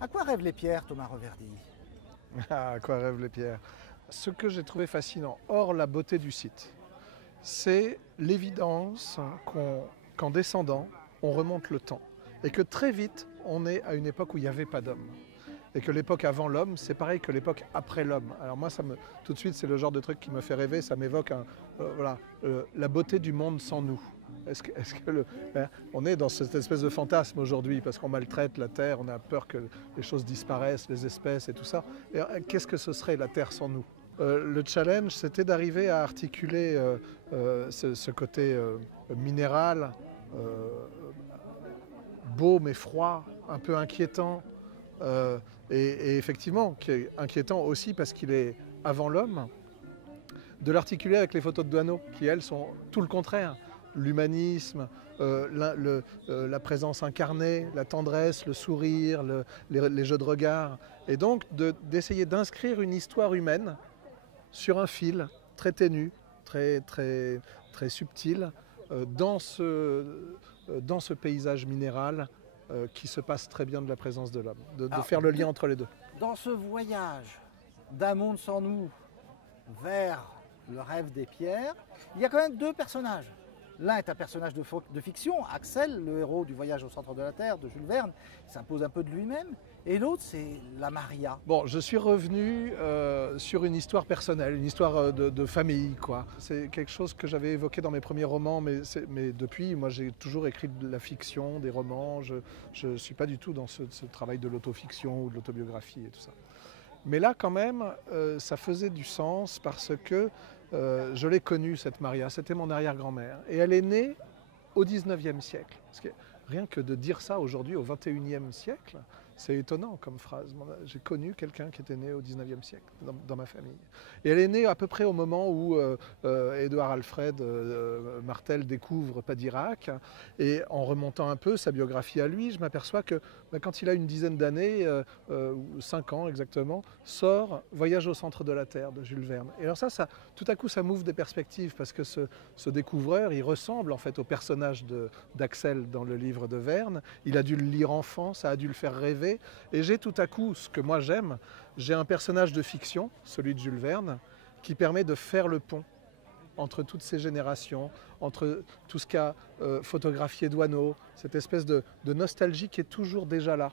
À quoi rêvent les pierres, Thomas Reverdy? Ah, à quoi rêvent les pierres? Ce que j'ai trouvé fascinant, hors la beauté du site, c'est l'évidence qu'en descendant, on remonte le temps. Et que très vite, on est à une époque où il n'y avait pas d'homme. Et que l'époque avant l'homme, c'est pareil que l'époque après l'homme. Alors moi, tout de suite, c'est le genre de truc qui me fait rêver, ça m'évoque la beauté du monde sans nous. On est dans cette espèce de fantasme aujourd'hui, parce qu'on maltraite la Terre, on a peur que les choses disparaissent, les espèces et tout ça. Et qu'est-ce que ce serait la Terre sans nous? Le challenge, c'était d'arriver à articuler ce côté minéral, beau mais froid, un peu inquiétant, et effectivement, qui est inquiétant aussi parce qu'il est avant l'homme, de l'articuler avec les photos de Doisneau, qui elles sont tout le contraire. L'humanisme, la présence incarnée, la tendresse, le sourire, les jeux de regard. Et donc d'essayer d'inscrire une histoire humaine sur un fil très ténu, très subtil, dans ce paysage minéral qui se passe très bien de la présence de l'homme, de faire le lien entre les deux. Dans ce voyage d'un monde sans nous vers le rêve des pierres, il y a quand même deux personnages. L'un est un personnage de fiction, Axel, le héros du Voyage au centre de la Terre de Jules Verne, il s'impose un peu de lui-même, et l'autre c'est la Maria. Bon, je suis revenu sur une histoire personnelle, une histoire de famille, quoi. C'est quelque chose que j'avais évoqué dans mes premiers romans, mais depuis, moi j'ai toujours écrit de la fiction, des romans, je ne suis pas du tout dans ce travail de l'autofiction ou de l'autobiographie et tout ça. Mais là, quand même, ça faisait du sens parce que je l'ai connue, cette Maria. C'était mon arrière-grand-mère. Et elle est née au 19e siècle. Parce que rien que de dire ça aujourd'hui, au 21e siècle, c'est étonnant comme phrase. J'ai connu quelqu'un qui était né au 19e siècle dans ma famille. Et elle est née à peu près au moment où Édouard Alfred Martel découvre Padirac. Et en remontant un peu sa biographie à lui, je m'aperçois que quand il a une dizaine d'années, 5 ans exactement, sort Voyage au centre de la Terre de Jules Verne. Et alors ça tout à coup, ça m'ouvre des perspectives parce que ce découvreur, il ressemble en fait au personnage d'Axel dans le livre de Verne. Il a dû le lire enfant, ça a dû le faire rêver. Et j'ai tout à coup, ce que moi j'aime, j'ai un personnage de fiction, celui de Jules Verne, qui permet de faire le pont entre toutes ces générations, entre tout ce qu'a photographié Doisneau, cette espèce de nostalgie qui est toujours déjà là.